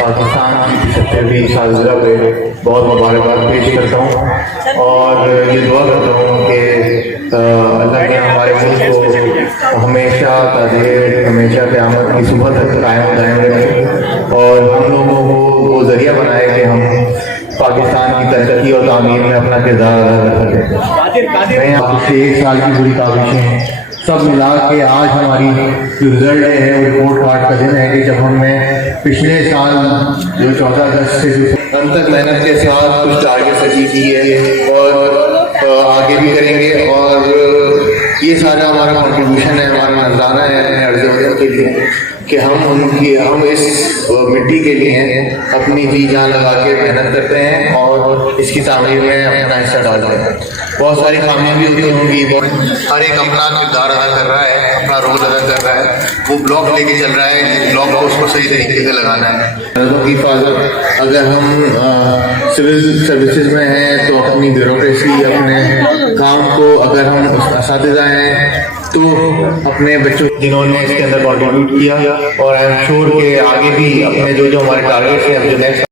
پاکستان کی 70ویں سالگرہ پہ بہت مبارکباد پیش کرتا ہوں اور یہ دعا کرتا ہوں کہ اللہ نے ہمارے ملک کو ہمیشہ تاجر ہمیشہ قیامت کی صبح تک قائم دائم رکھے اور ہم لوگوں کو وہ ذریعہ بنائے کہ ہم پاکستان کی ترقی اور تعمیر میں اپنا کردار ادا کر سکیں۔ میں پچھلے 1 سال کی بری کاوشیں سب ملا کے آج ہماری جو رزلٹ ہے وہ رپورٹ کارڈ کا دن ہے کہ جب ہم نے پچھلے سال جو 14 اگست سے جو تک محنت کے ساتھ کچھ ٹارگیٹ اچیو کی ہے اور آگے بھی کریں گے اور یہ سارا ہمارا کنٹریبیوشن ہے، ہمارا نذرانہ ہے اپنے عرض وطن کے لیے کہ ہم اس مٹی کے لیے اپنی جی جان لگا کے محنت کرتے ہیں اور اس کی تعمیر میں اپنا حصہ ڈالتے ہیں۔ بہت ساری خامیاں بھی ہوتی ہوں گی، ہر ایک اپنا کردار ادا کر رہا ہے، اپنا رول ادا کر رہا ہے، وہ بلاک لے کے چل رہا ہے، بلاک کو اس کو صحیح طریقے سے لگانا ہے۔ حفاظت کی حفاظت، اگر ہم سول سروسز میں ہیں تو اپنی بیوروکریسی اپنے کام کو، اگر ہم اساتذہ ہیں تو اپنے بچوں جنہوں نے اس کے اندر کنٹریبیوٹ کیا اور آئی ایم شیور کہ آگے بھی اپنے جو ہمارے ٹارگیٹس ہیں جو نیکسٹ